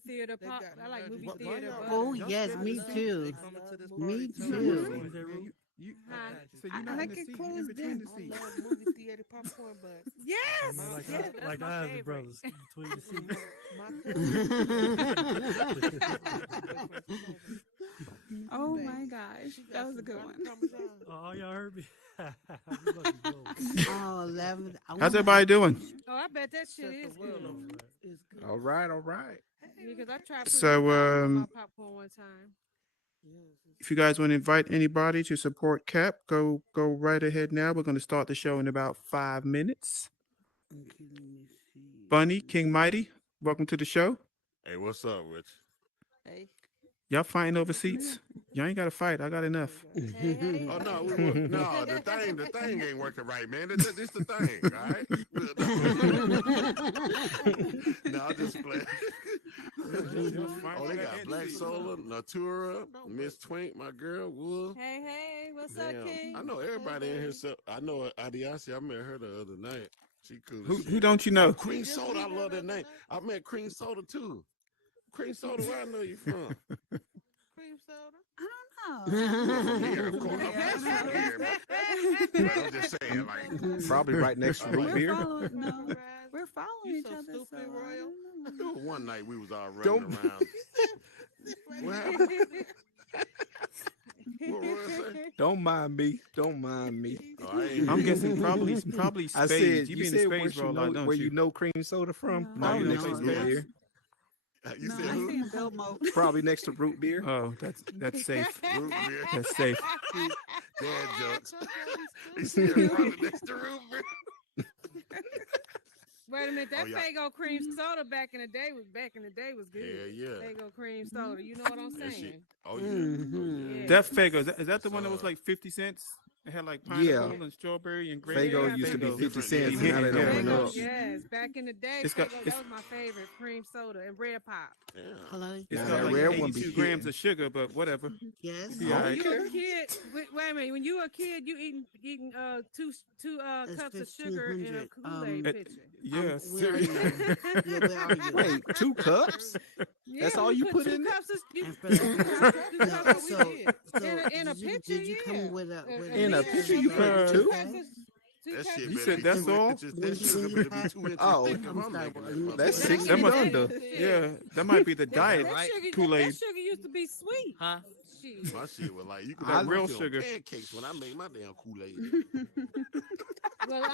theater pop. I like movie theater. Oh yes, me too. Me too. Huh? I like it closed in. I love movie theater popcorn, but Yes, my yes, cousin, that's like my eyes favorite. brothers between the seats. my cousin, Oh baby, my gosh, she got that was a some good garlic one. parmesan. Oh, y'all heard me? You must be gold. Oh, 11. How's everybody doing? Oh, I bet that shit Set the is world good. on fire. It's good. All right, all right. Because I tried putting So, popcorn on my popcorn one time. Yes, if you guys want to invite anybody to support Cap, go right ahead now. We're going to start the show in about 5 minutes. Okay, let me see. Bunny, King Mighty, welcome to the show. Hey, what's up, Rich? Hey, Y'all fighting over seats? Y'all ain't got to fight. I got enough. Hey, hey. Oh no, no, the thing ain't working right, man. This the thing, all right? No, I'll just play. Oh, they got Black Solar, Natura, Miss Twink, my girl, Wool. Hey, hey, what's up, Damn, King? I know everybody in here. So I know Adiasi. I met her the other night. She cool. as Who shit. don't you know? Cream Soda, I love that name. I met Cream Soda too. Cream Soda, where I know you from? cream soda. I don't know. From here, of course. I'm from here, but I'm just saying, like, Probably right next to root We're beer. following, no, Rise. we're following You each so other. stupid, So I Royal. don't there know. was one night we was all running Don't- around. What happened? What Roy say? Don't mind me. Don't mind me. Oh, I ain't I'm hear guessing you. probably I Spades. said, You you be in said the where Spades you world, know don't where you? you know cream soda from? No. Probably Oh, next to no, root yeah. beer. You No, said I who? see in Belmont. Probably next to root beer. Oh, that's safe. Root beer. That's safe. Dad jokes. He Stupid. said probably next to root beer. Wait a minute, that Oh, yeah. Fago cream soda back in the day was good. Yeah, yeah. Fago cream soda, you know what I'm That shit. saying? Oh yeah. Mhm. Oh, yeah. That Fago, is that the Yes, one that was sir. like 50 cents? It had like Yeah. pineapple and strawberry and grape. Fago Yeah, used to be Fago. 50 Different, cents. yeah. Now they Yeah. don't went Fago, up. yes, back in the day, It's got- Fago, it's- that was my favorite cream soda and red pop. Yeah. Hello. It's Now got that like red one be 82 grams hitting. of sugar, but whatever. Yes. Yeah, When I- you a kid, wait a minute. When you a kid, you eating two It's cups of sugar in a 1500. Kool-Aid pitcher. Yes. Where are you? Yeah, where are you? Wait, 2 cups? Yeah, That's all we you put two in there? cups of you, And for two the- cups No, of so, we did. so In a pitcher, did you yeah. come with a In a liter pitcher, of you sugar. put Two two? cups of- two That cups shit of You better said be that's 2 all? inches. When That you- sugar when you better be have- 2 inches Oh. thick if I'm I'm sorry, making let me- that That's motherfucker. 6 That feet must- under. Yeah, that might be the diet Kool-Aid. That sugar used to be sweet. Huh? Shit. My shit was like, you could That have real real sugar. pancakes when I made my damn Kool-Aid. Well,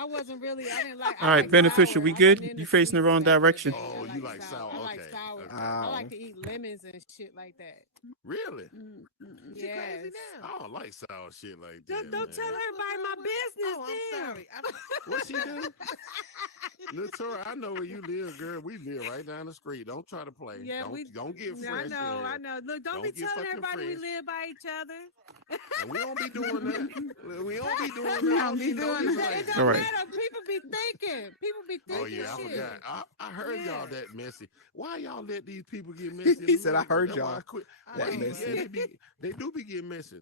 I wasn't really. I didn't like. All right, like Beneficial, sour. we I good? wasn't into You facing the sweets wrong back in the direction. day. Oh, I you like sour? I like Okay, sour. okay. I Oh. like to eat lemons and shit like that. Really? She Yes. crazy now. I don't like sour shit like that. Don't tell man. everybody my business. Oh, I'm then. sorry. What she do? Latour, I know where you live, girl. We live right down the street. Don't try to play. Yeah, don't get Yeah, fresh. I know. Look, don't be Don't get telling fucking everybody we fresh. live by each other. And we don't be doing that. We don't be doing that. We don't I be need no doing It that. disclaimer. don't All right. matter. People be thinking. People be thinking. Oh yeah, I shit. forgot. I heard Yeah. y'all that messy. Why y'all let these people get messy? in He said, I America? heard That's why y'all I quit. that Why- messy. Yeah, they do be getting messy.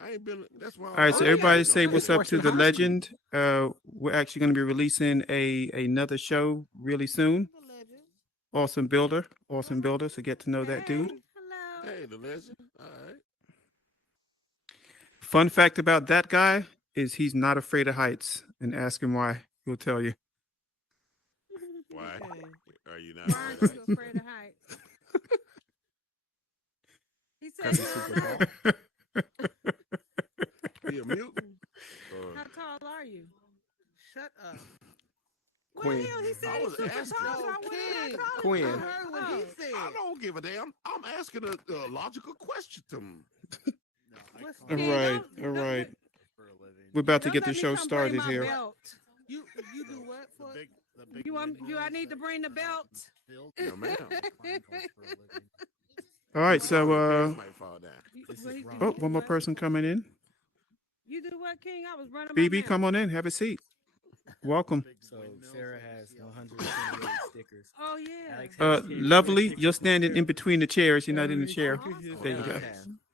I ain't been. That's why. All right, so Oh, yeah. everybody say Don't what's They up to forced the in high legend. We're actually going to be releasing another show really soon. The legend. Awesome builder. So get to know that dude. Hello. Hey, the legend. All right. Fun fact about that guy is he's not afraid of heights. And ask him why. He'll tell you. Why Okay. are you not? Why aren't afraid you afraid of heights? He said Because he's you're super alright. tall. of- He a mutant? Or- How tall are you? Shut up. Well, Queen. he said I he's was super asking. tall, so I No, wouldn't King. call him Queen. I tall. heard what he Oh. said. I don't give a damn. I'm asking a logical question to him. What's All King, right, don't- all right. For a living. We're about to Don't get let the me show come bring started my here. belt. you do what for? The big You want? wind Do I blowers need to that bring the belt? built No, ma'am. climb walls for a living. All right, so This might fall down. This is What he- wrong. oh, one more what? person coming in. You do what, King? I was running. BB, my come mouth. on in. Have a seat. Welcome. So Sarah has 128 stickers. Oh yeah. Alex has 10 Lovely. stickers You're for standing in Sarah. between the chairs. You're not in the chair. Awesome. There you go.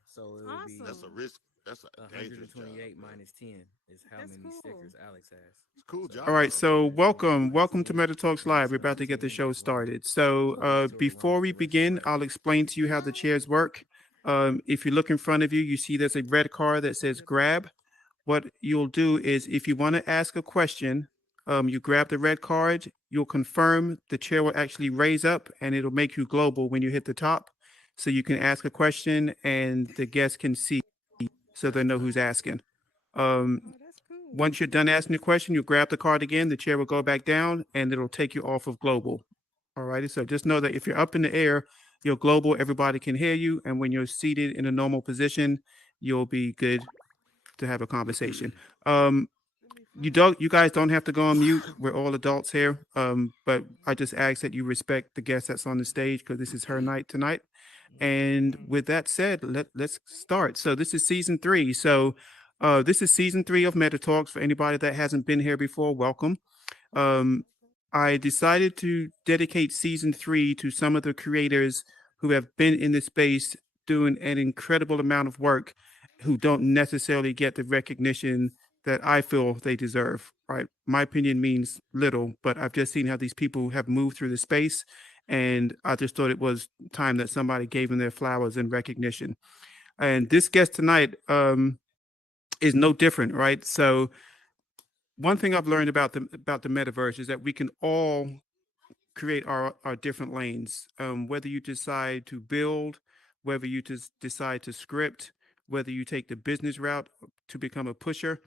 So it would be Awesome. That's a risk. That's a dangerous job. 128 Man. minus 10 is how That's many cool. stickers Alex has. It's a cool So All job right, though. so welcome, 128 minus welcome to 10 Meta Talks Live. makes We're about to get the 110 show as well. started. So, So these two are before one we less begin, square. I'll explain to you how the chairs work. If you look in front of you, you see there's a red card that says grab. What you'll do is, if you want to ask a question, you grab the red card, you'll confirm, the chair will actually raise up and it'll make you global when you hit the top. So you can ask a question and the guest can see so they know who's asking. Um, Oh, that's cool. Once you're done asking the question, you grab the card again, the chair will go back down and it'll take you off of global. All righty. So just know that if you're up in the air, you're global, everybody can hear you. And when you're seated in a normal position, you'll be good to have a conversation. You guys don't have to go on mute. We're all adults here. But I just ask that you respect the guest that's on the stage because this is her night tonight. And with that said, let's start. So this is season 3. So this is season 3 of Meta Talks. For anybody that hasn't been here before, welcome. Um, I decided to dedicate season 3 to some of the creators who have been in the space doing an incredible amount of work, who don't necessarily get the recognition that I feel they deserve. Right, my opinion means little, but I've just seen how these people have moved through the space, and I just thought it was time that somebody gave them their flowers and recognition. And this guest tonight is no different, right? So one thing I've learned about the metaverse is that we can all create our different lanes. Whether you decide to build, whether you just decide to script, whether you take the business route to become a pusher.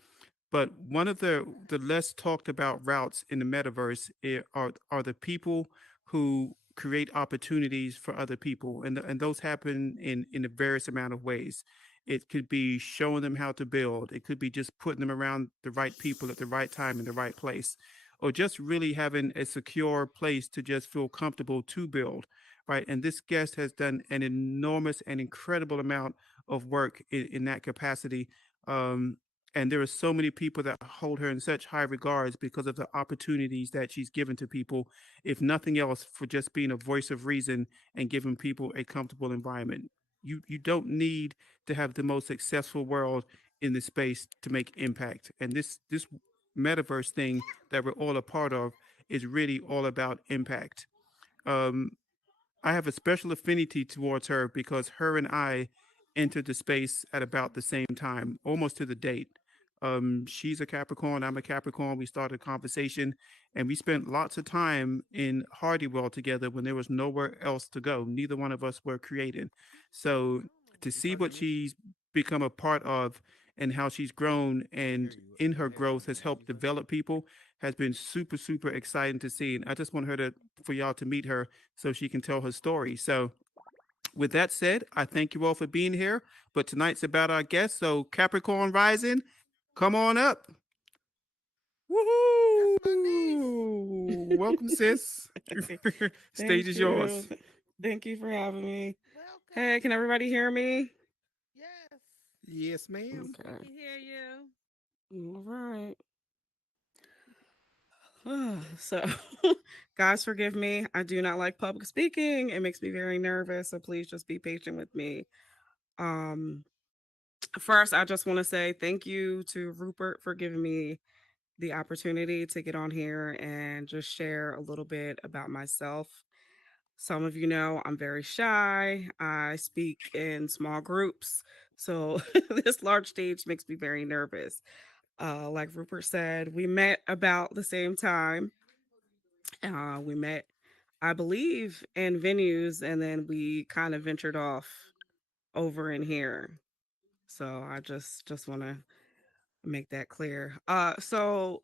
But one of the less talked about routes in the metaverse are the people who create opportunities for other people, and those happen in a various amount of ways. It could be showing them how to build. It could be just putting them around the right people at the right time in the right place, or just really having a secure place to just feel comfortable to build, right? And this guest has done an enormous and incredible amount of work in that capacity. Um, and there are so many people that hold her in such high regards because of the opportunities that she's given to people, if nothing else, for just being a voice of reason and giving people a comfortable environment. You don't need to have the most successful world in the space to make impact. And this metaverse thing that we're all a part of is really all about impact. Um, I have a special affinity towards her because her and I entered the space at about the same time, almost to the date. She's a Capricorn, I'm a Capricorn. We started a conversation and we spent lots of time in Hardywell together when there was nowhere else to go. Neither one of us were creating. So to see what she's become a part of and how she's grown and in her growth has helped develop people has been super, super exciting to see. And I just want for y'all to meet her so she can tell her story. So, with that said, I thank you all for being here. But tonight's about our guest. So, Capricorn Rising, come on up. Woohoo! Welcome, sis. Stage is yours. Thank you for having me. Welcome. Hey, can everybody hear me? Yes. Yes, ma'am. We can hear you. All right. So, guys, forgive me. I do not like public speaking. It makes me very nervous. So please just be patient with me. Um, First, I just want to say thank you to Rupert for giving me the opportunity to get on here and just share a little bit about myself. Some of you know I'm very shy. I speak in small groups. So this large stage makes me very nervous. Like Rupert said, we met about the same time. We met, I believe, in venues, and then we kind of ventured off over in here. So I just want to make that clear. So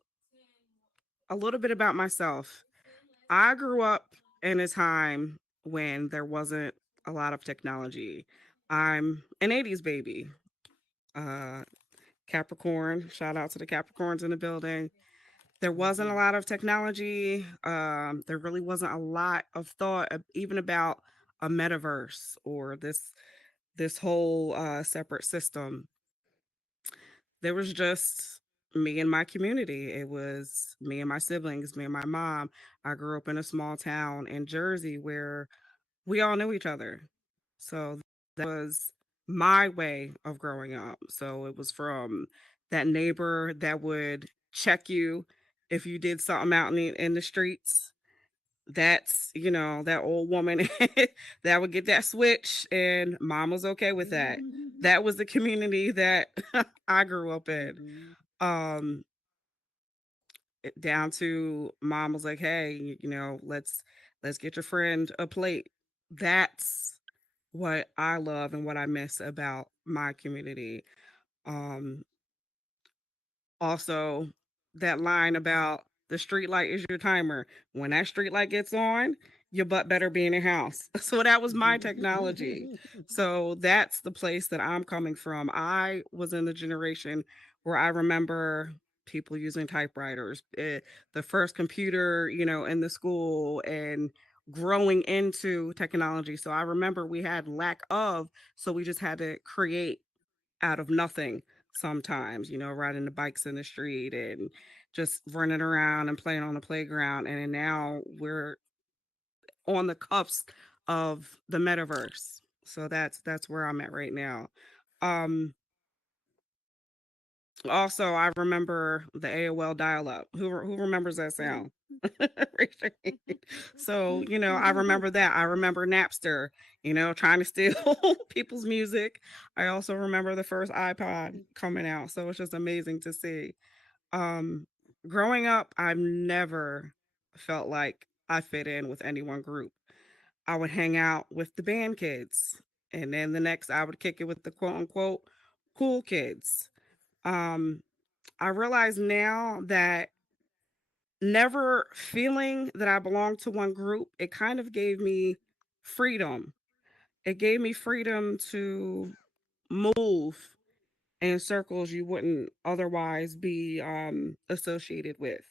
a little bit about myself. I grew up in a time when there wasn't a lot of technology. I'm an 80s baby. Uh, Capricorn, shout out to the Capricorns in the building. There wasn't a lot of technology. There really wasn't a lot of thought, even about a metaverse or this whole separate system. There was just me and my community. It was me and my siblings, me and my mom. I grew up in a small town in Jersey where we all knew each other. So that was my way of growing up. So it was from that neighbor that would check you if you did something out in the streets. That's, that old woman that would get that switch, and mom was okay with that. That was the community that I grew up in. Um, Down to mom was like, "Hey, let's get your friend a plate." That's what I love and what I miss about my community. Um, Also, that line about the street light is your timer. When that street light gets on, your butt better be in your house. So that was my technology. So that's the place that I'm coming from. I was in the generation where I remember people using typewriters, the first computer, in the school, and growing into technology. So I remember we had lack of, so we just had to create out of nothing sometimes, riding the bikes in the street and just running around and playing on the playground. And then now we're on the cusp of the metaverse. So that's where I'm at right now. Um Also, I remember the AOL dial-up. Who remembers that sound? Raise your hand. So, I remember that. I remember Napster, trying to steal people's music. I also remember the first iPod coming out. So it's just amazing to see. Um, Growing up, I've never felt like I fit in with any one group. I would hang out with the band kids, and then the next I would kick it with the quote unquote cool kids. Um, I realize now that never feeling that I belonged to one group, it kind of gave me freedom. It gave me freedom to move in circles you wouldn't otherwise be associated with.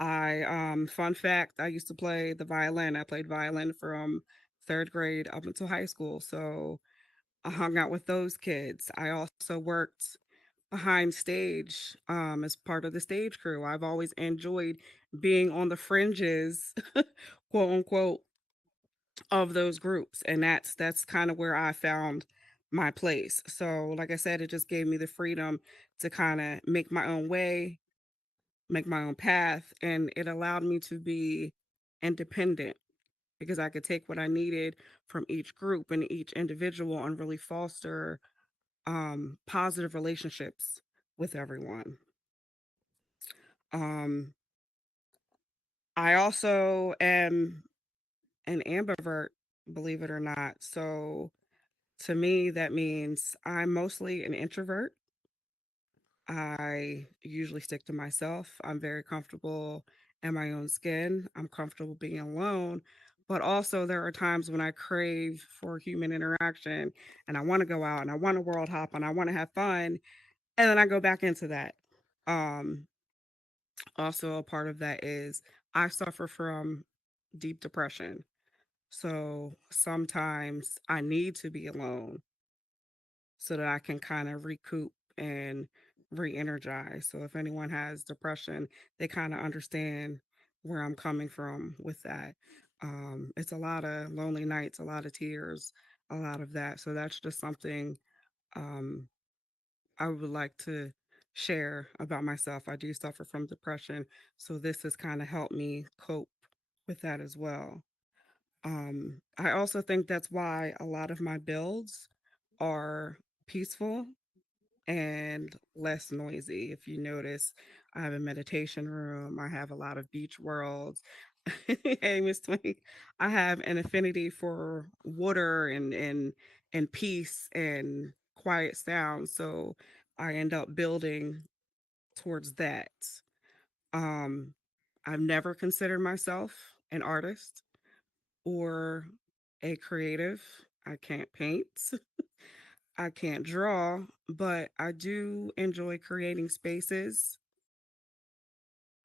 Fun fact, I used to play the violin. I played violin from third grade up until high school. So I hung out with those kids. I also worked behind stage as part of the stage crew. I've always enjoyed being on the fringes, quote unquote, of those groups, and that's kind of where I found my place. So, like I said, it just gave me the freedom to kind of make my own way, make my own path, and it allowed me to be independent because I could take what I needed from each group and each individual and really foster positive relationships with everyone. Um, I also am an ambivert, believe it or not. So to me, that means I'm mostly an introvert. I usually stick to myself. I'm very comfortable in my own skin. I'm comfortable being alone. But also, there are times when I crave for human interaction and I want to go out and I want to world hop and I want to have fun. And then I go back into that. Um, Also, a part of that is I suffer from deep depression. So sometimes I need to be alone so that I can kind of recoup and re-energize. So if anyone has depression, they kind of understand where I'm coming from with that. It's a lot of lonely nights, a lot of tears, a lot of that. So that's just something um, I would like to share about myself. I do suffer from depression, so this has kind of helped me cope with that as well. I also think that's why a lot of my builds are peaceful and less noisy. If you notice, I have a meditation room, I have a lot of beach worlds. Hey, Miss Twink, I have an affinity for water and peace and quiet sound. So I end up building towards that. Um, I've never considered myself an artist or a creative. I can't paint. I can't draw, but I do enjoy creating spaces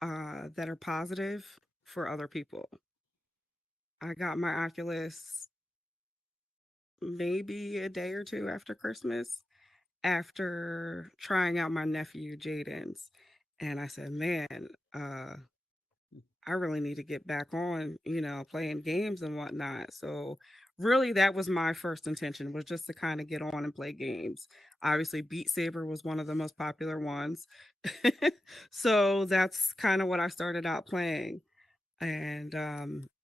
that are positive for other people. I got my Oculus maybe a day or two after Christmas, after trying out my nephew Jaden's. And I said, man, uh, I really need to get back on, playing games and whatnot. So really that was my first intention, was just to kind of get on and play games. Obviously Beat Saber was one of the most popular ones. So that's kind of what I started out playing. And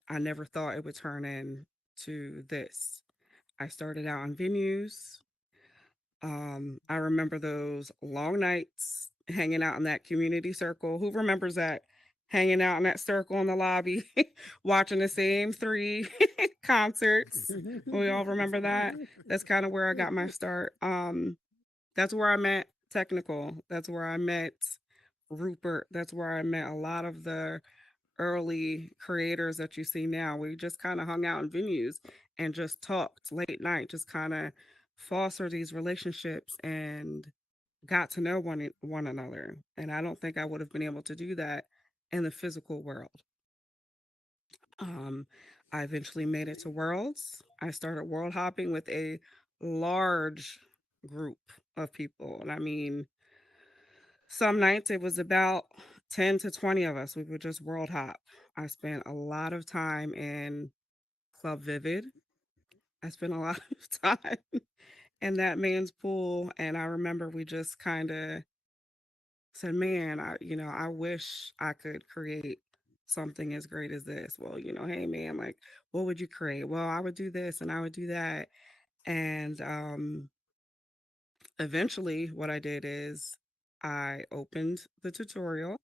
I never thought it would turn into this. I started out in venues. I remember those long nights hanging out in that community circle. Who remembers that? Hanging out in that circle in the lobby, watching the same three concerts. We all remember that. That's kind of where I got my start. That's where I met Technical. That's where I met Rupert. That's where I met a lot of the early creators that you see now. We just kind of hung out in venues and just talked late night, just kind of foster these relationships and got to know one another. And I don't think I would have been able to do that in the physical world. Um, I eventually made it to Worlds. I started world hopping with a large group of people. And I mean, some nights it was about 10 to 20 of us. We would just world hop. I spent a lot of time in Club Vivid. I spent a lot of time in that man's pool. And I remember we just kind of said, man, I wish I could create something as great as this. Well, hey man, like, what would you create? Well, I would do this and I would do that. And eventually what I did is I opened the tutorial.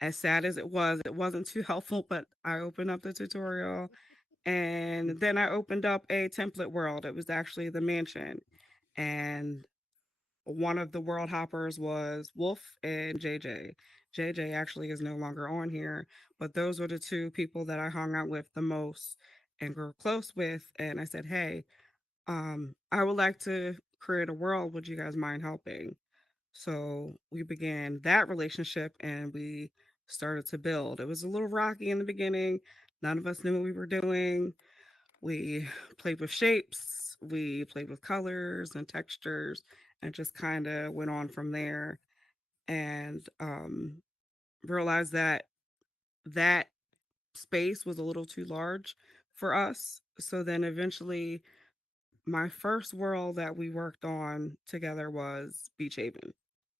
As sad as it wasn't too helpful, but I opened up the tutorial and then I opened up a template world. It was actually the mansion. And one of the world hoppers was Wolf and JJ. JJ actually is no longer on here, but those were the two people that I hung out with the most and grew close with. And I said, hey, I would like to create a world. Would you guys mind helping? So we began that relationship and we started to build. It was a little rocky in the beginning. None of us knew what we were doing. We played with shapes, we played with colors and textures, and just kind of went on from there. And realized that that space was a little too large for us. So then eventually, my first world that we worked on together was Beach Haven.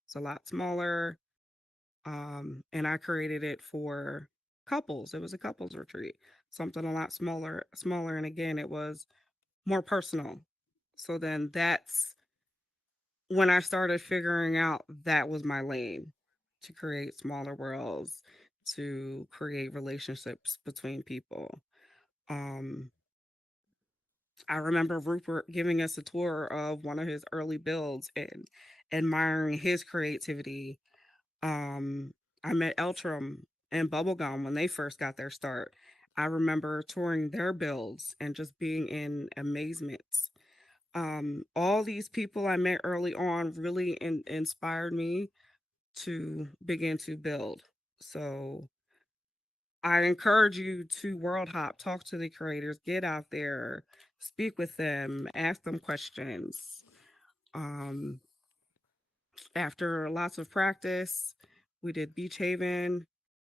It's a lot smaller, and I created it for couples. It was a couples retreat, something a lot smaller, and again, it was more personal. So then that's when I started figuring out that was my lane, to create smaller worlds, to create relationships between people. Um, I remember Rupert giving us a tour of one of his early builds and admiring his creativity. I met Eltram and Bubblegum when they first got their start. I remember touring their builds and just being in amazement. All these people I met early on really inspired me to begin to build. So I encourage you to world hop, talk to the creators, get out there, speak with them, ask them questions. Um, After lots of practice, we did Beach Haven,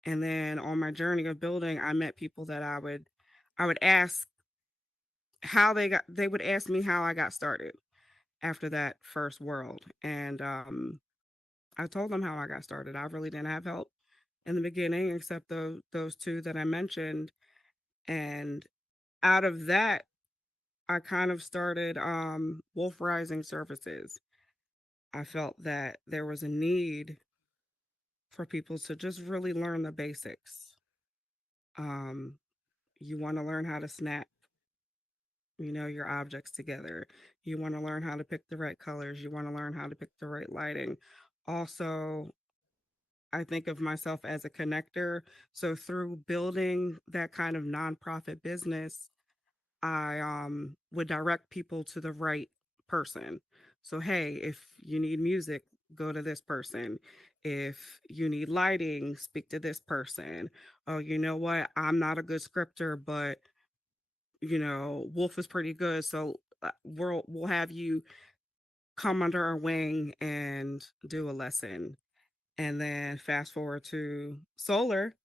and then on my journey of building, I met people that I would ask how they would ask me how I got started after that first world, and I told them how I got started. I really didn't have help in the beginning except those two that I mentioned. And out of that, I kind of started Wolf Rising services. I felt that there was a need for people to just really learn the basics. Um, you want to learn how to snap, your objects together. You want to learn how to pick the right colors. You want to learn how to pick the right lighting. Also, I think of myself as a connector. So through building that kind of nonprofit business, I would direct people to the right person. So hey, if you need music, go to this person. If you need lighting, speak to this person. Oh, you know what? I'm not a good scripter, but Wolf is pretty good. So we'll have you come under our wing and do a lesson. And then fast forward to Solar.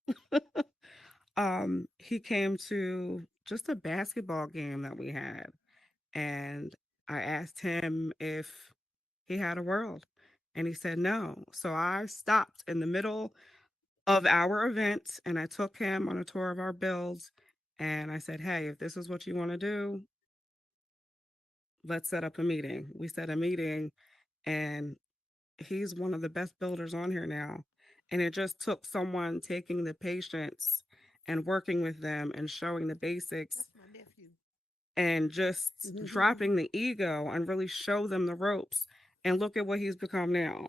He came to just a basketball game that we had. And I asked him if he had a world. And he said no. So I stopped in the middle of our event and I took him on a tour of our builds. And I said, hey, if this is what you want to do, let's set up a meeting. We set a meeting, and he's one of the best builders on here now. And it just took someone taking the patience and working with them and showing the basics That's my nephew. and just dropping the ego and really show them the ropes. And look at what he's become now.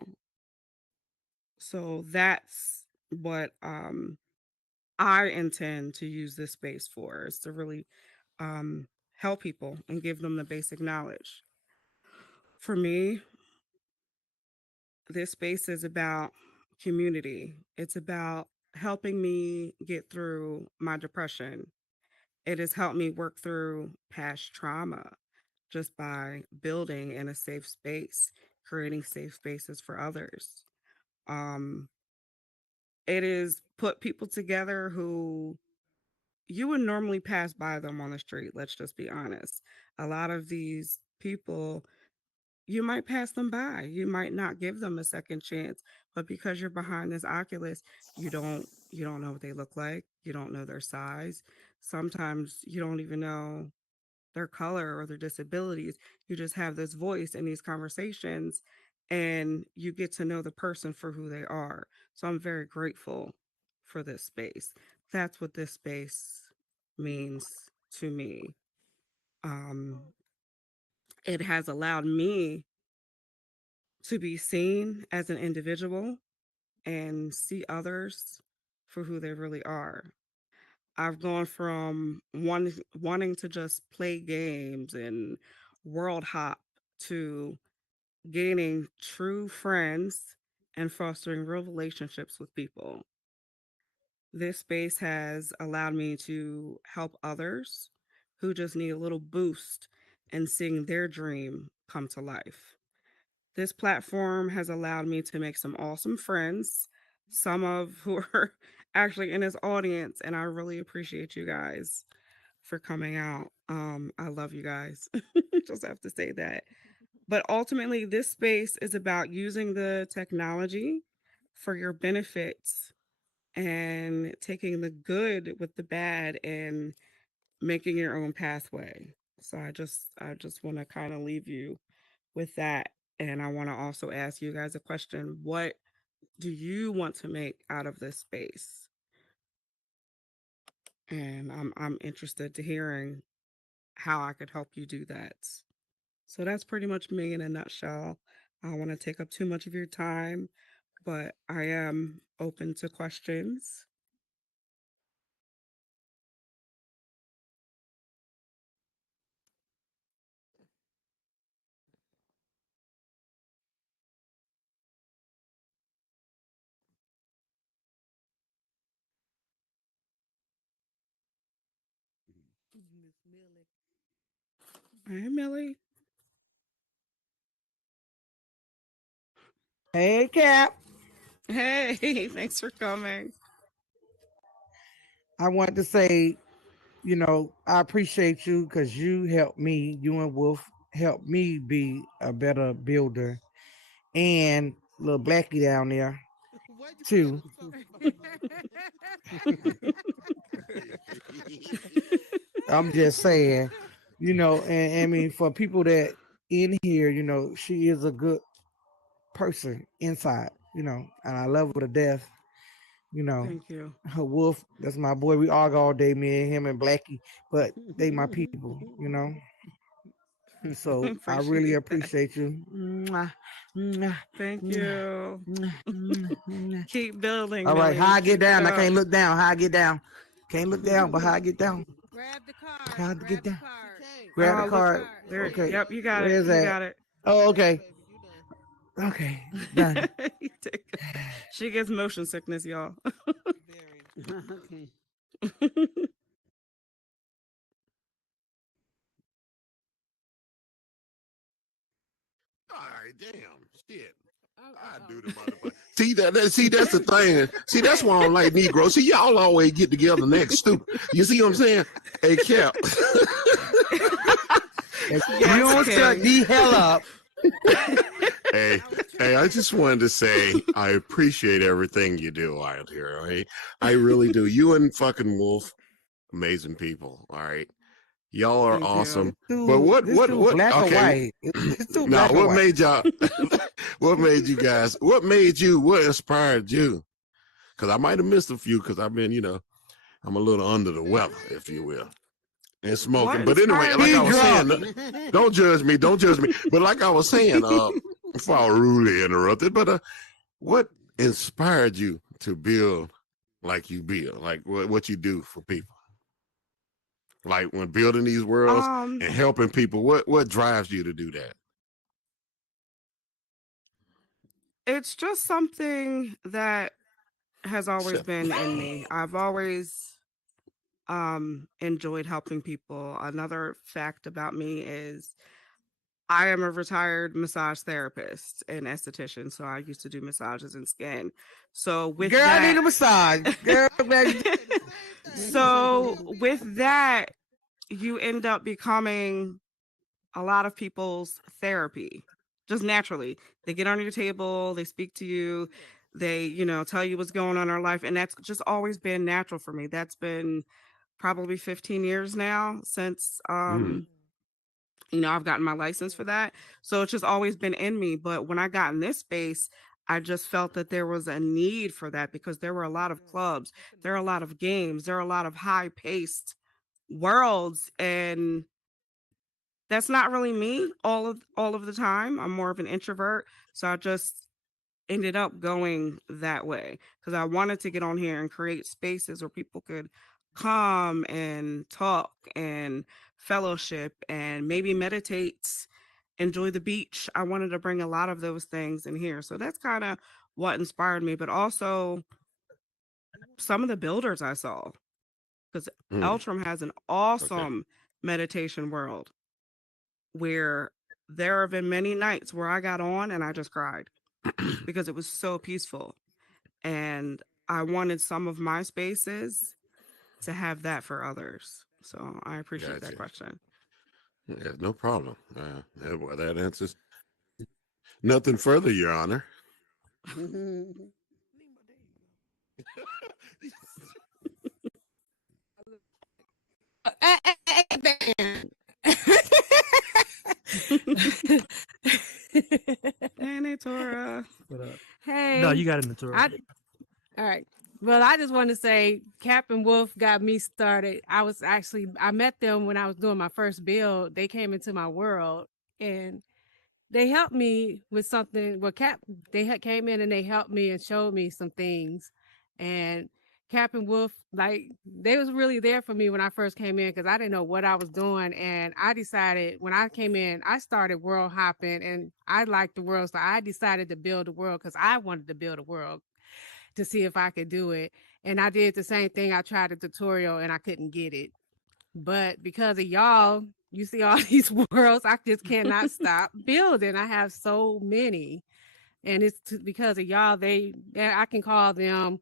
So that's what I intend to use this space for, is to really help people and give them the basic knowledge. For me, this space is about community. It's about helping me get through my depression. It has helped me work through past trauma just by building in a safe space, creating safe spaces for others. Um, it is put people together who you would normally pass by them on the street. Let's just be honest. A lot of these people, you might pass them by. You might not give them a second chance, but because you're behind this Oculus, you don't know what they look like. You don't know their size. Sometimes you don't even know their color or their disabilities. You just have this voice in these conversations and you get to know the person for who they are. So I'm very grateful for this space. That's what this space means to me. Um, it has allowed me to be seen as an individual and see others for who they really are. I've gone from wanting to just play games and world hop to gaining true friends and fostering real relationships with people. This space has allowed me to help others who just need a little boost in seeing their dream come to life. This platform has allowed me to make some awesome friends, some of who are actually in this audience, and I really appreciate you guys for coming out. I love you guys. Just have to say that. But ultimately, this space is about using the technology for your benefits and taking the good with the bad and making your own pathway. So I just want to kind of leave you with that. And I want to also ask you guys a question. What do you want to make out of this space? And I'm interested to hearing how I could help you do that. So that's pretty much me in a nutshell. I don't want to take up too much of your time, but I am open to questions. Miss Millie. Hey, Millie. Hey, Cap. Hey, thanks for coming. I wanted to say, I appreciate you because you helped me, you and Wolf helped me be a better builder. And little Blackie down there, Why'd you gotta too. talk about I'm just saying, and I mean, for people that in here, she is a good person inside, and I love her to death. you know. Thank you. Her Wolf, that's my boy. We argue all day, me and him and Blackie, but they my people. So I really Appreciate that. appreciate you. Mwah, mwah, Thank mwah, you. mwah, mwah, mwah. Keep building, All right, how Millie. I get Keep it down? I up. can't look down. How I get down? Can't look down, but how I get down? Grab the card. How I Grab get the down? card. Grab the Oh, look. card. There. Okay, Yep, you got where it. is You that? got it. Oh, okay, baby? You done. okay, done. You take it. She gets motion sickness, y'all. Very. Okay. All right, damn, shit. I Oh, do the motherfucker. See that's the thing. See, that's why I don't like Negroes. See, y'all always get together and act stupid. You see what I'm saying? Hey, Cap. If you Yes, don't shut King. the hell up. Hey, hey, I just wanted to say I appreciate everything you do out here. Right? I really do. You and fucking Wolf, amazing people. All right. Y'all are Thank you. awesome. But what, This dude what? black or Okay. white? This dude Now, black or what white? made y'all? What made you guys? What made you? What inspired you? Because I might have missed a few because I've been, I'm a little under the weather, if you will, and smoking. What But anyway, inspired like I He me? was saying, drunk. don't judge me, don't judge me. But like I was saying, before I rudely interrupted, but what inspired you to build like you build, like what you do for people, like when building these worlds Um, and helping people? What drives you to do that? it's just something that has always Shut been in me. I've always enjoyed helping people. Another fact about me is I am a retired massage therapist and esthetician, so I used to do massages and skin. So with Girl, I need that, a massage. Girl, glad you did. so with that, you end up becoming a lot of people's therapy just naturally. They get on your table, they speak to you, they, tell you what's going on in their life. And that's just always been natural for me. That's been probably 15 years now since Mm, I've gotten my license for that. So it's just always been in me. But when I got in this space, I just felt that there was a need for that because there were a lot of clubs, there are a lot of games, there are a lot of high paced worlds, and that's not really me all of the time. I'm more of an introvert, so I just ended up going that way because I wanted to get on here and create spaces where people could come and talk and fellowship and maybe meditate, enjoy the beach. I wanted to bring a lot of those things in here. So that's kind of what inspired me, but also some of the builders I saw because mm, Eltram has an okay. awesome meditation world where there have been many nights where I got on and I just cried because it was so peaceful. And I wanted some of my spaces to have that for others. So I appreciate that Gotcha. question. Yeah, no problem. That answers nothing further, Your Honor. man. Hey, Tora. But no, Hey, you got it, Natura. I all right. Well, I just want to say Cap and Wolf got me started. I met them when I was doing my first build. They came into my world and they helped me with something. Well, came in and they helped me and showed me some things. And Cap and Wolf, like they was really there for me when I first came in because I didn't know what I was doing. And I decided when I came in, I started world hopping and I liked the world. So I decided to build a world because I wanted to build a world to see if I could do it. And I did the same thing. I tried a tutorial and I couldn't get it. But because of y'all, you see all these worlds, I just cannot stop building. I have so many. And because of y'all, I can call them,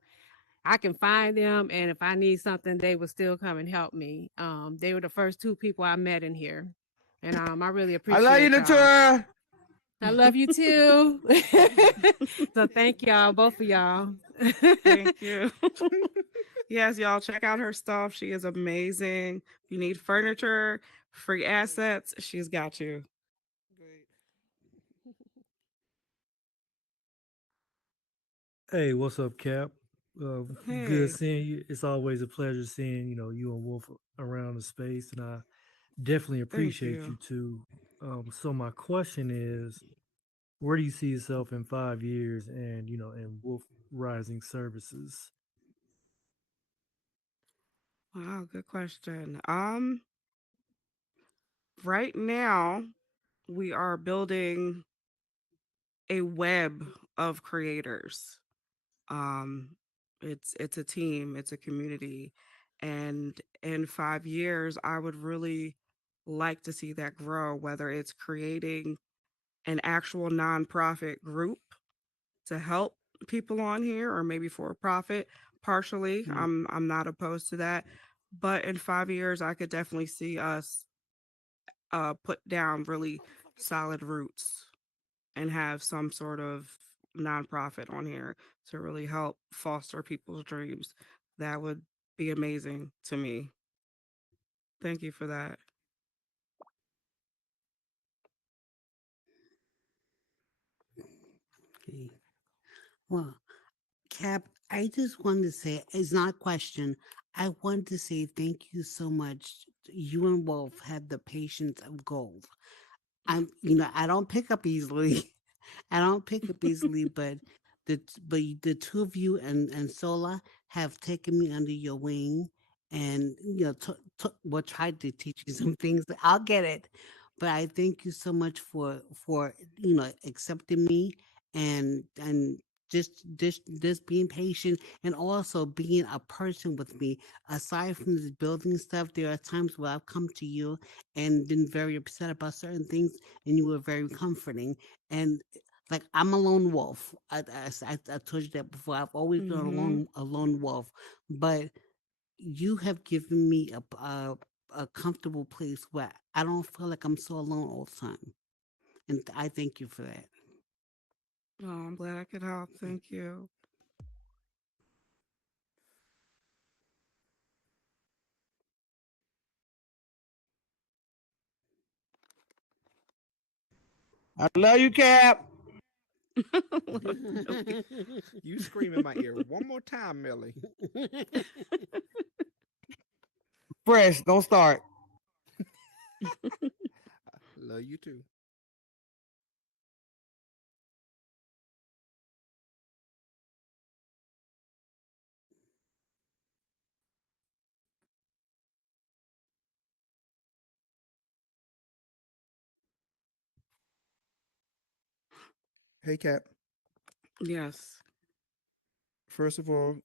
I can find them, and if I need something, they will still come and help me. They were the first two people I met in here, and I really I love you, appreciate y'all. Natura. I love you too. So thank y'all, both of y'all. Thank you. Yes, y'all check out her stuff. She is amazing. If you need furniture, free assets, she's got you. Great. Hey, what's up, Cap? Good Hey, seeing you. It's always a pleasure seeing you and Wolf around the space, and I definitely thank appreciate you. you too. So my question is, where do you see yourself in 5 years, and in Wolf Rising Services? Wow, good question. Right now we are building a web of creators. Um, it's a team, it's a community, and in 5 years, I would really like to see that grow. Whether it's creating an actual nonprofit group to help people on here or maybe for a profit partially. Mm. I'm not opposed to that. But in 5 years I could definitely see us put down really solid roots and have some sort of nonprofit on here to really help foster people's dreams. That would be amazing to me. Thank you for that. Okay. Well, Cap, I just wanted to say it's not a question. I want to say thank you so much. You and Wolf have the patience of gold. I don't pick up easily. I don't pick up easily, but the two of you and Sola have taken me under your wing, and well, tried to teach you some things. I'll get it, but I thank you so much for accepting me and just being patient and also being a person with me. Aside from this building stuff, there are times where I've come to you and been very upset about certain things, and you were very comforting. And like I'm a lone wolf. I told you that before. I've always been Hmm. a lone wolf, but you have given me a comfortable place where I don't feel like I'm so alone all the time, and I thank you for that. Oh, I'm glad I could help. Thank you. I love you, Cap. Love Millie. You scream in my ear one more time, Millie. Fresh, don't start. Love you too. Hey, Cap. Yes. First of all,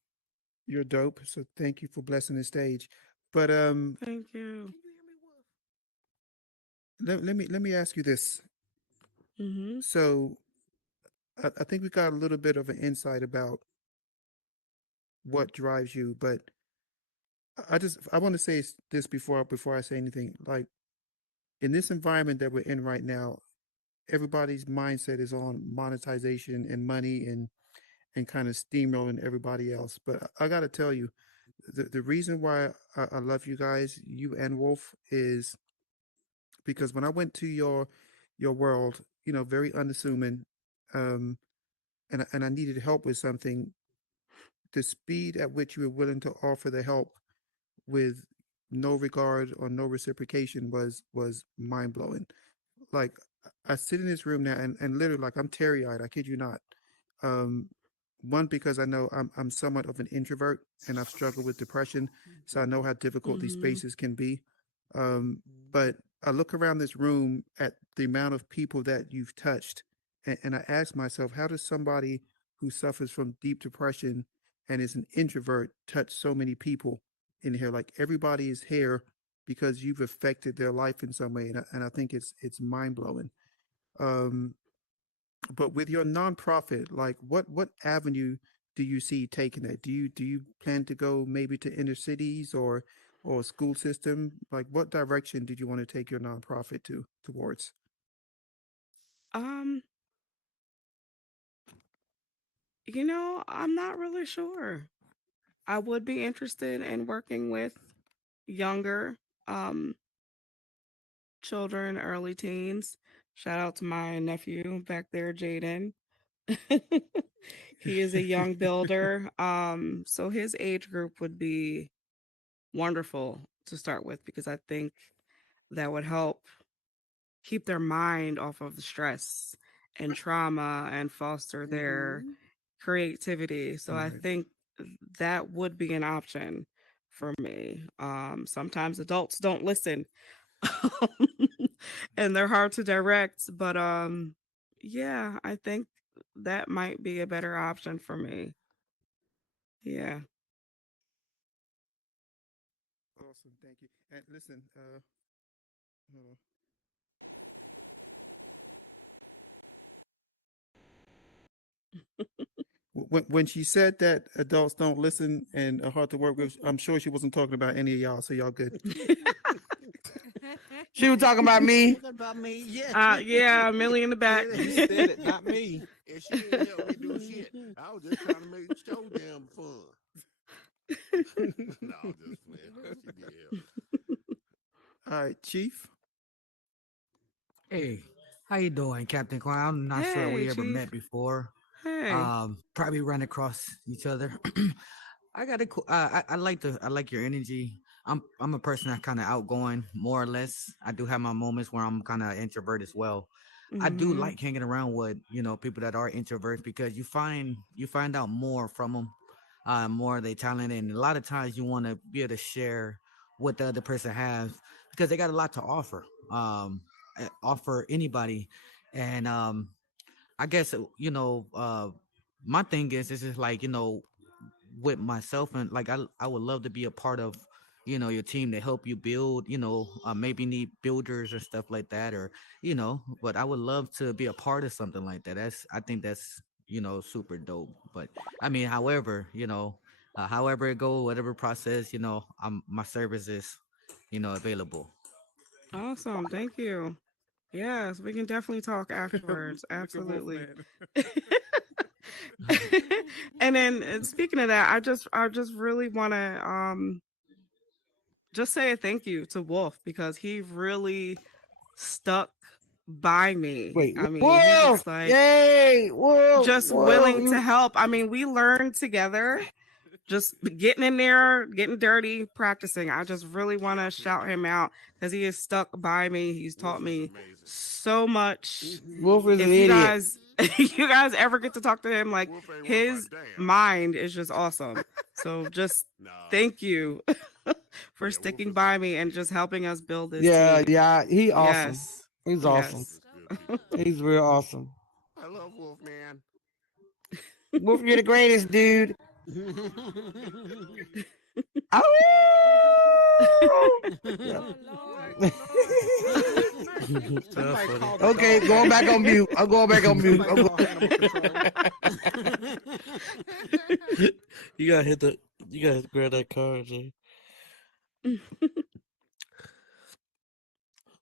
you're dope. So thank you for blessing the stage. But Thank you. let me ask you this. Hmm. So I think we got a little bit of an insight about what drives you, but I want to say this before I say anything. Like in this environment that we're in right now, everybody's mindset is on monetization and money and kind of steamrolling everybody else. But I got to tell you, the reason why I love you guys, you and Wolf, is because when I went to your world, very unassuming, um, and I needed help with something, the speed at which you were willing to offer the help with no regard or no reciprocation was mind blowing. Like I sit in this room now and literally like I'm teary eyed. I kid you not. Um, one because I know I'm somewhat of an introvert and I've struggled with depression, so I know how difficult these Hmm. spaces can be. But I look around this room at the amount of people that you've touched, and I ask myself, how does somebody who suffers from deep depression and is an introvert touch so many people in here? Like everybody is here because you've affected their life in some way, and I think it's mind blowing. Um, but with your nonprofit, like what avenue do you see taking it? Do you plan to go maybe to inner cities or school system? Like what direction did you want to take your nonprofit towards? Um, I'm not really sure. I would be interested in working with younger um children, early teens. Shout out to my nephew back there, Jaden. He is a young builder. So his age group would be wonderful to start with because I think that would help keep their mind off of the stress and trauma and foster their Hmm. creativity. So I Right. think that would be an option for me. Sometimes adults don't listen and they're hard to direct, but yeah, I think that might be a better option for me. Yeah. Awesome, thank you. And listen, hold on. when she said that adults don't listen and are hard to work with, I'm sure she wasn't talking about any of y'all. So y'all good. She was talking about me. Talking about me, yeah. Yeah, Millie in the back. You said it, not me. And she didn't help me do shit. I was just trying to make the show damn fun. No, I'm just playing. She did help. All right, Chief. Hey, how you doing, Captain Klein? I'm not sure Hey, we ever Chief. met before. Hey. Probably run across each other. I got a cool. I like your energy. I'm a person that's kind of outgoing, more or less. I do have my moments where I'm kind of introvert as well. I do Mhm. like hanging around with people that are introverts because you find out more from them, more of their talent, and a lot of times you want to be able to share what the other person has because they got a lot to offer. Offer anybody, and I guess my thing is just like with myself and like I would love to be a part of your team to help you build maybe need builders or stuff like that or but I would love to be a part of something like that. I think that's super dope. But I mean, however, however it go, whatever process, I'm my service is available. Awesome. Thank you. Yes, we can definitely talk afterwards. Look at Wolf Absolutely. Man. And then speaking of that, I just really want to just say a thank you to Wolf because he really stuck by me. Wait, I mean, he Wolf! was like Yay! Wolf! just Wolf! willing to You help. I mean, we learned together, just getting in there, getting dirty, practicing. I just really want to shout him out because he is stuck by me. He's taught Wolf is me amazing. so much. Wolf is an If you idiot. guys you guys ever get to talk to him, like Wolf ain't worth a his damn. mind is just awesome. So just Nah. thank you for Yeah, Wolf sticking is by me and just helping us build this Yeah, team. yeah. He awesome. Yes. He's Wolf awesome. Yes. is good people. He's real awesome. I love Wolf, man. Wolf, you're the greatest, dude. Oh! Yeah. Oh Lord, Lord, Somebody That's funny. call the Okay, dog going back on mute. I'm going back on mute. Somebody I'm call animal control. You gotta hit the. You gotta grab that card, Jay.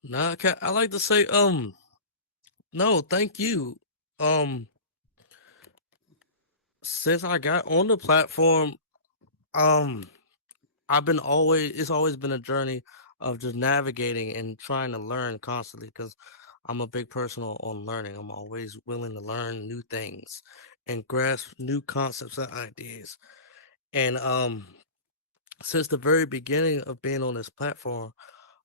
Nah, I like to say no, thank you. Um, since I got on the platform, um, I've been always it's always been a journey of just navigating and trying to learn constantly because I'm a big person on learning. I'm always willing to learn new things and grasp new concepts and ideas. And since the very beginning of being on this platform,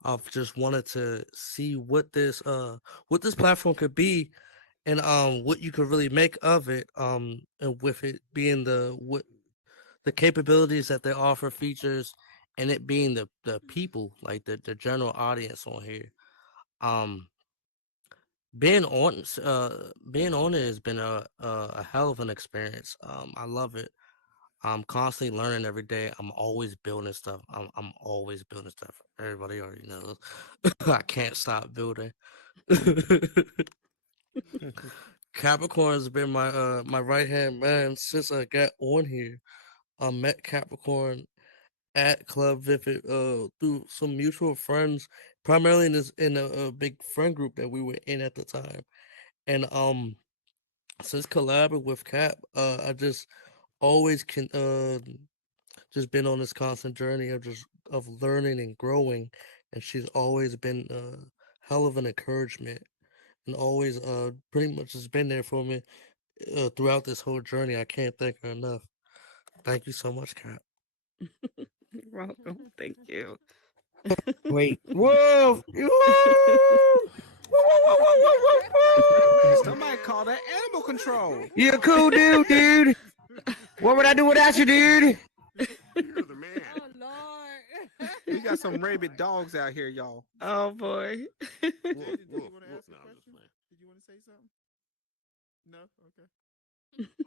I've just wanted to see what this platform could be and what you could really make of it and with it being the capabilities that they offer features and it being the people like the general audience on here um being on it has been a hell of an experience. I love it. I'm constantly learning every day. I'm always building stuff. I'm always building stuff. Everybody already knows. I can't stop building. Capricorn has been my right hand man since I got on here. I met Capricorn at Club Vivid through some mutual friends, primarily in a big friend group that we were in at the time. And since collabing with Cap, I just always can just been on this constant journey of just of learning and growing, and she's always been a hell of an encouragement and always pretty much has been there for me throughout this whole journey. I can't thank her enough. Thank you so much, Cap. You're welcome. Thank you. wait. Wolf! Wolf! Whoa, whoa, whoa, whoa, whoa, whoa. Somebody call that animal control. You're a cool dude, dude. What would I do without you, dude? You're the man. oh Lord. We got some rabid dogs out here, y'all. Oh boy. Wolf, Jaden, did you Wolf, want to Wolf. ask a No, I'm just question? playing. Did you want to say something? No. Okay.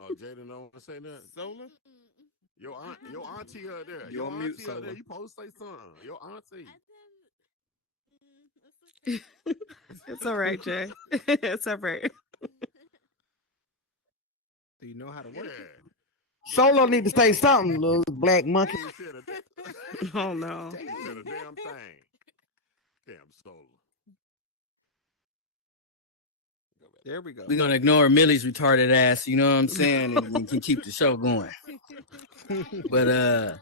Oh, Jaden don't want to say nothing. Zola. Your auntie out there. You Your on mute, auntie out there. Sola. You supposed to say something. Your auntie. It's all right, Jay. It's all right. Do you know how to work it? Yeah. Solo need to say something, little black monkey. He said a Oh no. he said a damn thing. Damn solo. There we go. We're gonna ignore Millie's retarded ass, you know what I'm saying, and we can keep the show going. But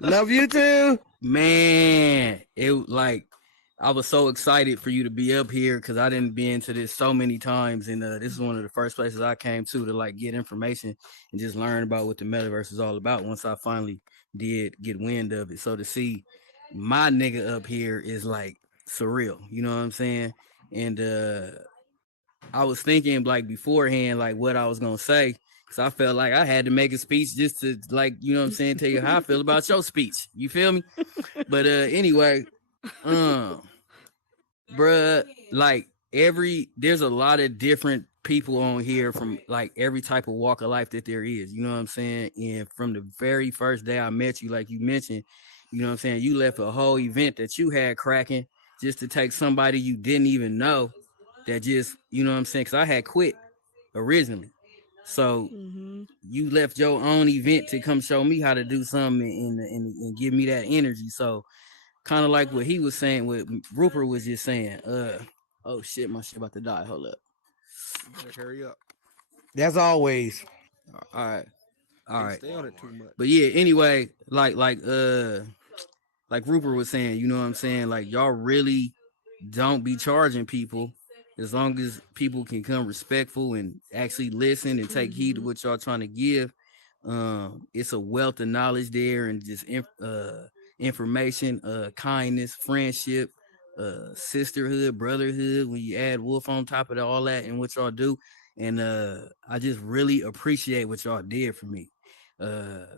Love you too. man, it like I was so excited for you to be up here because I didn't be into this so many times, and this is one of the first places I came to like get information and just learn about what the metaverse is all about. Once I finally did get wind of it, so to see my nigga up here is like surreal, you know what I'm saying? And I was thinking like beforehand, like what I was gonna say, because I felt like I had to make a speech just to like, you know what I'm saying, tell you how I feel about your speech. You feel me? But anyway, bruh, like there's a lot of different people on here from like every type of walk of life that there is. You know what I'm saying? And from the very first day I met you, like you mentioned, you know what I'm saying, you left a whole event that you had cracking just to take somebody you didn't even know that just, you know what I'm saying? Because I had quit originally. So you left your own event to come show me how to do something and give me that energy. So kind of like what he was saying, what Rupert was just saying. Oh shit, my shit about to die. Hold up. You better hurry up. That's always. All right. All Can't right. stay on it too much. But yeah, anyway, like Rupert was saying, you know what I'm saying? Like y'all really don't be charging people as long as people can come respectful and actually listen and take heed to what y'all trying to give. It's a wealth of knowledge there and just information, kindness, friendship, sisterhood, brotherhood. When you add Wolf on top of all that and what y'all do, and I just really appreciate what y'all did for me.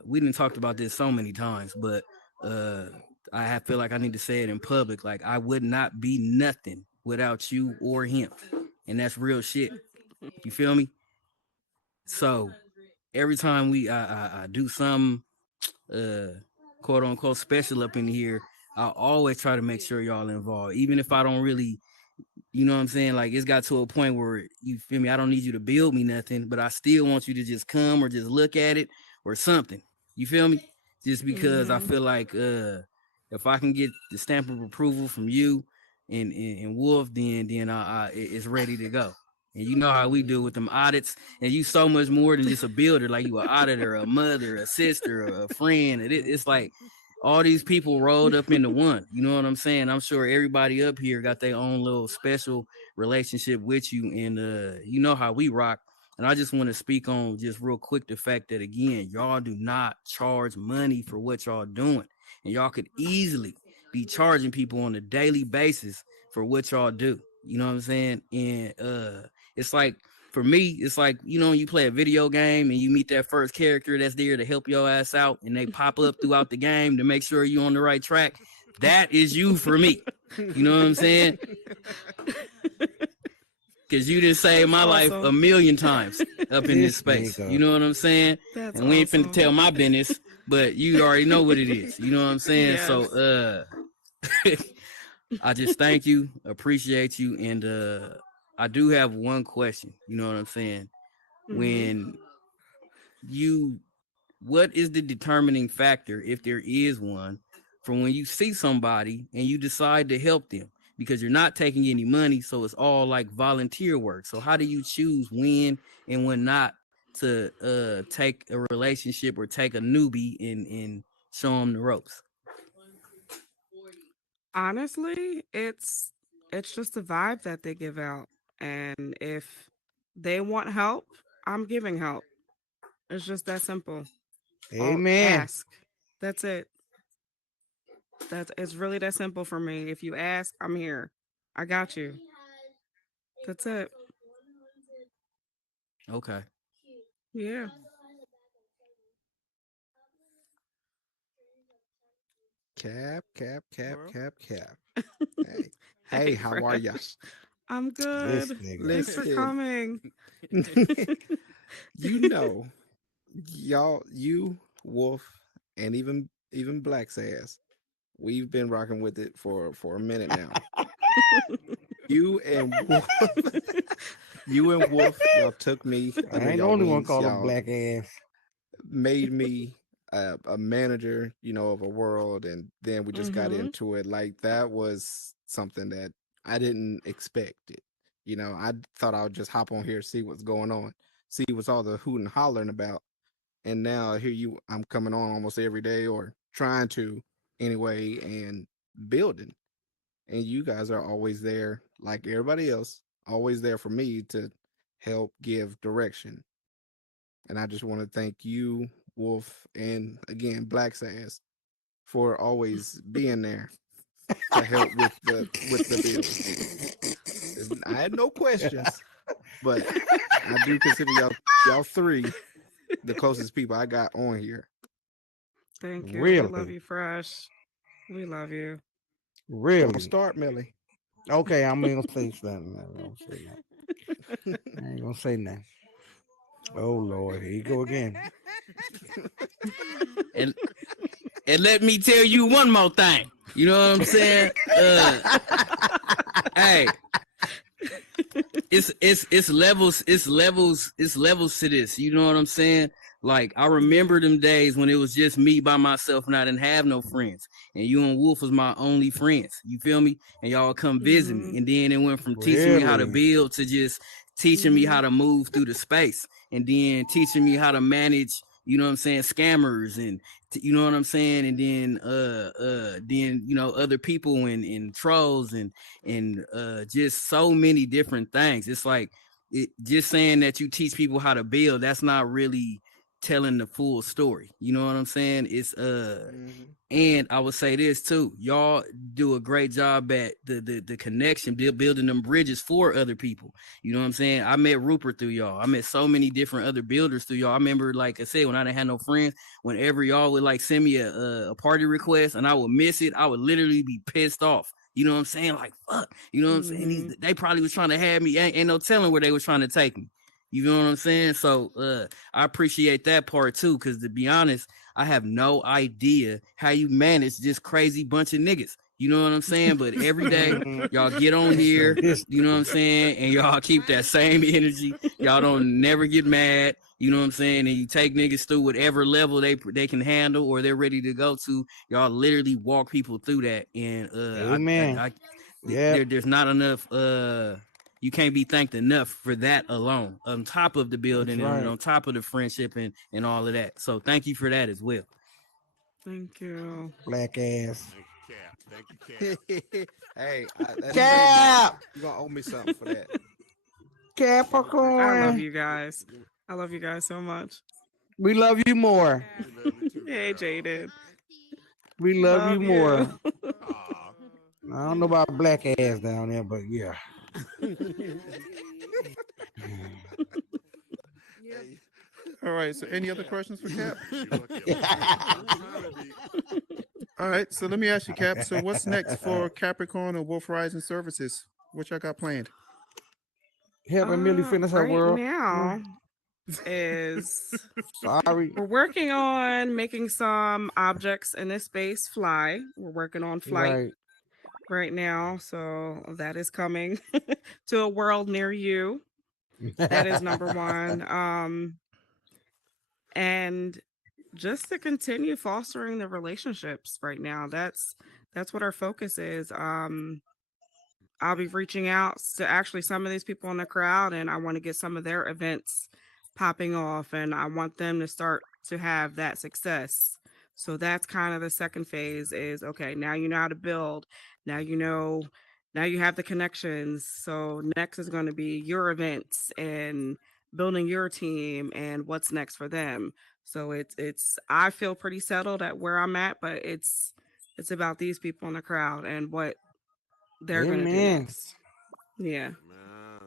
We didn't talked about this so many times, but feel like I need to say it in public. Like I would not be nothing without you or him, and that's real shit. You feel me? So every time I do some quote unquote special up in here, I always try to make sure y'all involved, even if I don't really, you know what I'm saying? Like it's got to a point where you feel me. I don't need you to build me nothing, but I still want you to just come or just look at it or something. You feel me? Just because I feel like if I can get the stamp of approval from you and Wolf, then it's ready to go. And you know how we do with them audits, and you so much more than just a builder. Like you an auditor, a mother, a sister, a friend. It's like all these people rolled up into one. You know what I'm saying? I'm sure everybody up here got their own little special relationship with you, and you know how we rock. And I just want to speak on just real quick the fact that again, y'all do not charge money for what y'all doing, and y'all could easily be charging people on a daily basis for what y'all do. You know what I'm saying? And it's like for me, it's like, you know, you play a video game and you meet that first character that's there to help your ass out and they pop up throughout the game to make sure you're on the right track. That is you for me. You know what I'm saying? Because you didn't save my life a million times up in this space. You know what I'm saying? That's and we ain't awesome. finna tell my business, but you already know what it is. You know what I'm saying? Yes. So I just thank you, appreciate you, and I do have one question. You know what I'm saying? When what is the determining factor, if there is one, for when you see somebody and you decide to help them? Because you're not taking any money, so it's all like volunteer work. So how do you choose when and when not to take a relationship or take a newbie and show them the ropes? Honestly, it's just the vibe that they give out. And if they want help, I'm giving help. It's just that simple. Amen. Ask. That's it. It's really that simple for me. If you ask, I'm here. I got you. That's it. Okay. Yeah. Cap, cap, cap, Well. cap, cap. Hey, hey, how are Fred. ya? I'm This good. nigga. Thanks for Listen, coming. you know, y'all, you, Wolf, and even Black's ass, we've been rocking with it for a minute now. You and Wolf, you and Wolf, y'all took me I under ain't the y'all only one wings. called a Y'all, black ass. made me a manager, of a world, and then we just got Mm-hmm. into it. Like that was something that I didn't expect it. I thought I would just hop on here, see what's going on, see what's all the hoot and hollering about. And now here I'm coming on almost every day, or trying to anyway, and building. And you guys are always there, like everybody else, always there for me to help give direction. And I just want to thank you, Wolf, and again, Black Sass, for always being there to help with the build. I had no questions, but I do consider y'all three the closest people I got on here. Thank you. We love Really, you, Fresh. We love you. Don't really. start, Millie. Okay, I'm ain't gonna say nothing. I ain't gonna say nothing. I ain't gonna say nothing. Oh Lord, here you go again. And let me tell you one more thing. You know what I'm saying? Hey, it's levels to this. You know what I'm saying? Like I remember them days when it was just me by myself and I didn't have no friends. And you and Wolf was my only friends. You feel me? And y'all come visit Mm-hmm. me. And then it went from teaching me how to Really? build to just teaching me Mm-hmm. how to move through the space. And then teaching me how to manage, you know what I'm saying, scammers and you know what I'm saying? And then other people and trolls and just so many different things. It's like just saying that you teach people how to build, that's not really telling the full story. You know what I'm saying? It's Mhm. and I would say this too. Y'all do a great job at the connection, building them bridges for other people. You know what I'm saying? I met Rupert through y'all. I met so many different other builders through y'all. I remember, like I said, when I didn't have no friends, whenever y'all would like send me a party request and I would miss it, I would literally be pissed off. You know what I'm saying? Like, fuck. You know what I'm saying? Mm-hmm. They probably was trying to have me. Ain't no telling where they was trying to take me. You know what I'm saying? So I appreciate that part too, because to be honest, I have no idea how you manage this crazy bunch of niggas. You know what I'm saying? But every day Mm, y'all get on this here, this you know what I'm saying, and y'all keep that same energy. Y'all don't never get mad. You know what I'm saying? And you take niggas through whatever level they can handle or they're ready to go to. Y'all literally walk people through that, and amen. Yep, there's not enough. You can't be thanked enough for that alone. On top of the that's building and right. on top of the friendship and all of that. So thank you for that as well. Thank you. Black ass. Thank you, Cap. Thank you, Cap. Hey, that's trademark. Cap, You're gonna owe me something for that. I love Capricorn. you guys. I love you guys so much. We love you more. We love you too, Hey, girl. Jaden. We love you Love you. more. Aw. I don't know about black ass down there, but yeah. Yep. Hey. All right. So, any other questions for Cap? You lucky I'm trying to be. All right. So, let me ask you, Cap. So, what's next for Capricorn and Wolf Rising Services? What y'all got planned? Helping Millie finish her Right world. now is Sorry. we're working on making some objects in this space fly. We're working on flight Right. right now, so that is coming to a world near you. That is number one. And just to continue fostering the relationships right now. That's what our focus is. I'll be reaching out to actually some of these people in the crowd, and I want to get some of their events popping off, and I want them to start to have that success. So that's kind of the second phase is okay, now you know how to build. Now you know, now you have the connections. So next is going to be your events and building your team and what's next for them. So it's I feel pretty settled at where I'm at, but it's about these people in the crowd and what they're gonna do Amen. next. Yeah, Man.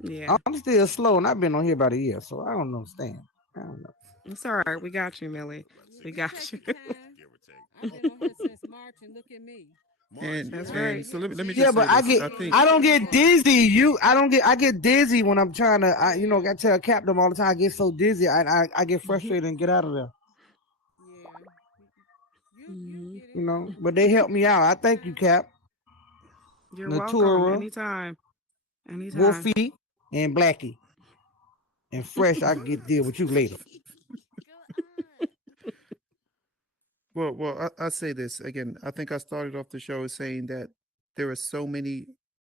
yeah. I'm still slow, and I've been on here about a year, so I don't understand. I don't know. It's all right. We got you, Millie. About We 6 You months, got take you. your time. give or take. I've been on here since March, and look at me. March, That's yeah. right. And so, let me Yeah, just but say this. I think I don't get dizzy. I get dizzy when I'm trying to. I tell Captain all the time. I get so dizzy. I get frustrated and get out of there. Yeah. You Mhm. get it. But they help me out. I thank you, Cap, You're welcome. Natura, Anytime. Anytime. Wolfie, and Blackie, and Fresh. I can get deal with you later. I say this again. I think I started off the show saying that there are so many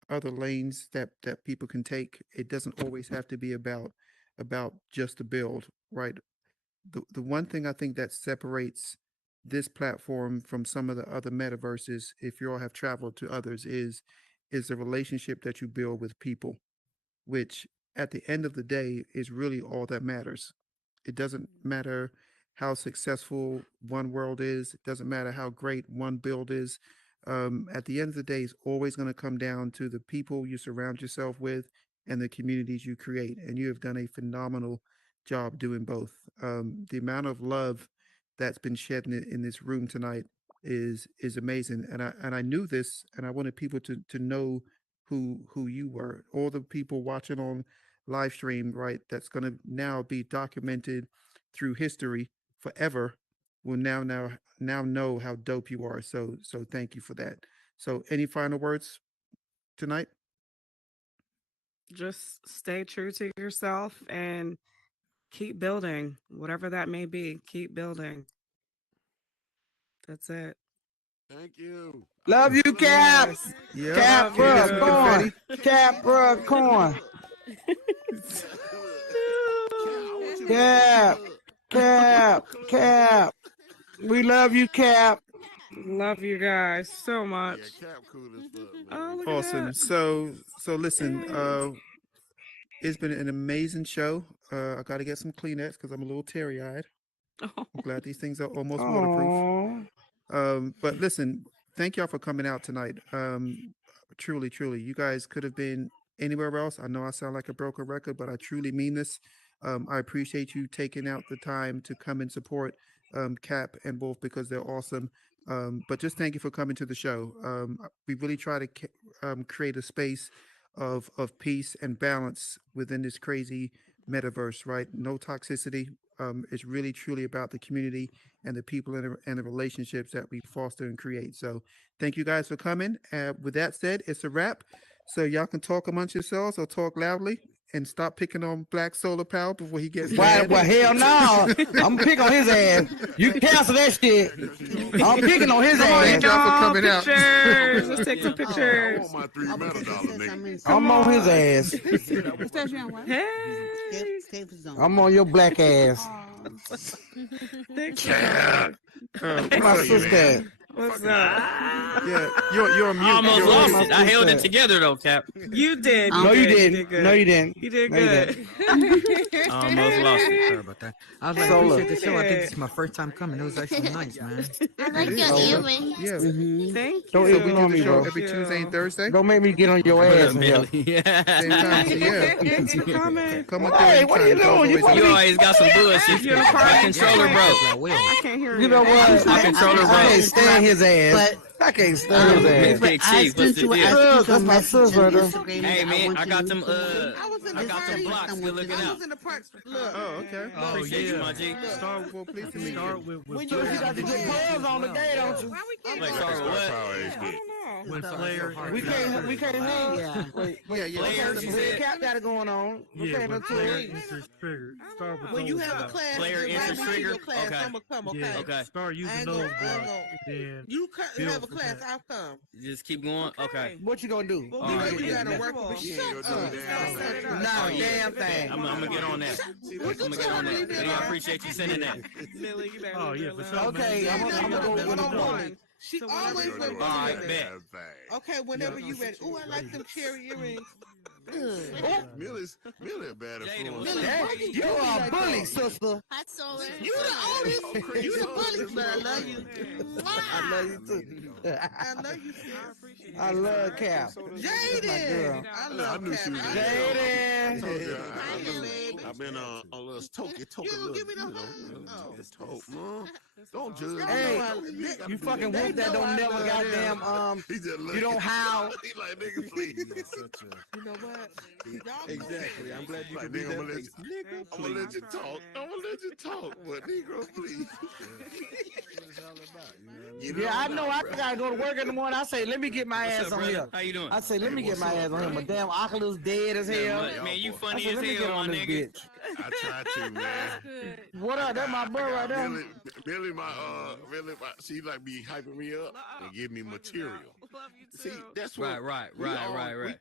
other lanes that people can take. It doesn't always have to be about just the build, right? The one thing I think that separates this platform from some of the other metaverses, if you all have traveled to others, is the relationship that you build with people, which at the end of the day is really all that matters. It doesn't matter how successful one world is, it doesn't matter how great one build is. At the end of the day, it's always going to come down to the people you surround yourself with and the communities you create. And you have done a phenomenal job doing both. The amount of love that's been shed in this room tonight is amazing. And I knew this, and I wanted people to know who you were. All the people watching on live stream, right? That's going to now be documented through history forever. Will now know how dope you are. So thank you for that. So any final words tonight? Just stay true to yourself and keep building, whatever that may be. Keep building. That's it. Thank you. Love you, Cap. Yes. Yeah. Cap, Love bruh, you. corn. Cap, bruh, corn. Cap, Cap. We love you, Cap. Love you guys so Yeah, much. Cap cool as fuck, man. Oh, look at Awesome. that. So listen, it's been an amazing show. I got to get some Kleenex because I'm a little teary-eyed. Oh. I'm glad these things are almost waterproof. But listen, thank y'all for coming out tonight. Truly, truly, you guys could have been anywhere else. I know I sound like a broken record, but I truly mean this. I appreciate you taking out the time to come and support Cap and Wolf because they're awesome. But just thank you for coming to the show. We really try to create a space of peace and balance within this crazy metaverse, right? No toxicity. It's really truly about the community and the people and the relationships that we foster and create. So thank you guys for coming. With that said, it's a wrap. So y'all can talk amongst yourselves or talk loudly and stop picking on Black Solar Power before he gets Why, mad. well, hell no. I'm picking on his ass. You can cancel that shit. I'm picking on his Come on, ass. y'all for y'all. coming out. Pictures. Let's take some I pictures. want my $3 million, nigga. I'm on his ass. Hey. Safe zone. I'm on your black ass. Thanks. Cap. Where my sister at? What's up? Yeah, you're on mute. I almost You're on lost mute. it. I held it together though, Cap. You did. No, you did didn't. good. No, you didn't. You did No, you good. I almost lost it. Sorry about that. I was like, Solar. appreciate the show. I think this is my first time coming. It was actually nice, man. I like It is your over. earrings. Yeah. Thank you. Don't So eat we on do the me, show bro. every Tuesday and Thursday. Don't make me get on your ass in here. Yeah. Same time. So yeah. Thanks for coming. Come on Hey, through what are you anytime. doing? You Doors always You open. always got some bullshit. You in a car? My controller broke. I will. I can't hear you. You know what? My controller I can't broke. stand his ass. But I can't stand his ass. Big I Chief, what's sent the you, I deal? sent Look, you a that's my message sister on right there. Instagram. Hey man, want I you got to them meet someone. I was in I the got them park. blocks. Good looking I out. was in the park. Look. Oh, okay. Appreciate you, my G. Star, well, pleased to meet Start you. with When you You got the good clothes on today, don't you? Why we can't Like, go? sorry, what? Power HD. I don't know. when Flair. We can't hang. Yeah. Wait, Yeah, yeah. Players, okay. you the said? Cap got it going on. We Yeah, can't when do Flair it. enters trigger. Start with When you those have a guys. class, Player invite enters me to trigger? your class. Okay. I'ma come. Okay. Yeah, Okay. start I using ain't those gonna- I ain't blocks. gonna- Then You Bill have a for class. that. I'll come. Just keep going. Okay. What you gonna do? Well, All we right. know You you gotta gotta work work with You me. ain't Shut gonna up. do a damn thing. Nah, Oh, yeah. damn thing. I'm gonna get on that. I'm gonna get on that. Man, I appreciate you sending that. Billy, you better Oh, leave yeah, her for alone. sure, man. Okay, I'm gonna go with the one. She So always whenever went you with All right, me. bet. Okay, whenever you ready. Oh, I like them cherry earrings. Millie's a bad Jada, influence. what's up? Hey, you are a bully, sister. Hi, Solar. You the oldest. You the bully, but I love you. I love you too. I love you, sis. I love Cap. Jaden. I I love knew she was Cap. in there. I told Jaden. you, Hi, I knew. baby. I've been on a little toke, You a gonna little, give me the you know, hug? toke, man. Don't judge. Y'all Hey, know I- you fucking they wolf that know don't I never love them. goddamn He just you don't howl. He like, nigga, please. You know what? Y'all Exactly. I'm glad you Like, can read nigga, I'm that gonna let face. Nigga, I'm gonna let you Please. talk. I'm gonna let you talk, but Negro, please. Yeah, I know. I gotta go to work in the morning. I say, let me get my What's ass up, on brother? here. How you doing? I say, let me get my ass on here. My damn Oculus dead as hell. Man, you I funny said, as let me get hell, on my this nigga. bitch. I try to, man. That's good. What up? That's my boy right there. Millie, she like be hyping me up and give me material. Love you too. See, that's what Right.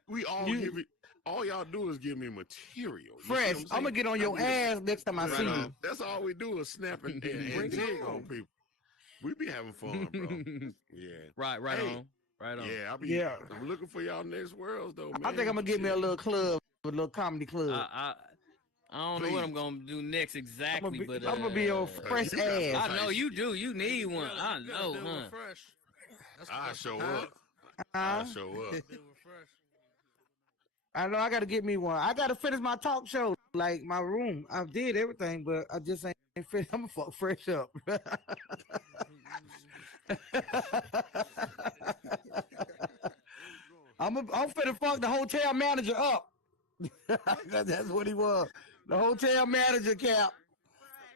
We all give it. All y'all do is give me material. Fresh. I'm gonna get on your ass next time I see you. That's all we do is snap and dig on people. We be having fun, bro. Yeah. Right on. Yeah, I'm looking for y'all next worlds though, man. I think I'm gonna get me a little club, a little comedy club. I don't know what I'm gonna do next exactly, but I'm gonna be on fresh ass. I know you do. You need one. I know, huh? Fresh. I show up. I show up. I know I gotta get me one. I gotta finish my talk show, like my room. I did everything, but I just ain't finished. I'm gonna fuck fresh up. I'm finna fuck the hotel manager up. That's what he was. The hotel manager, Cap.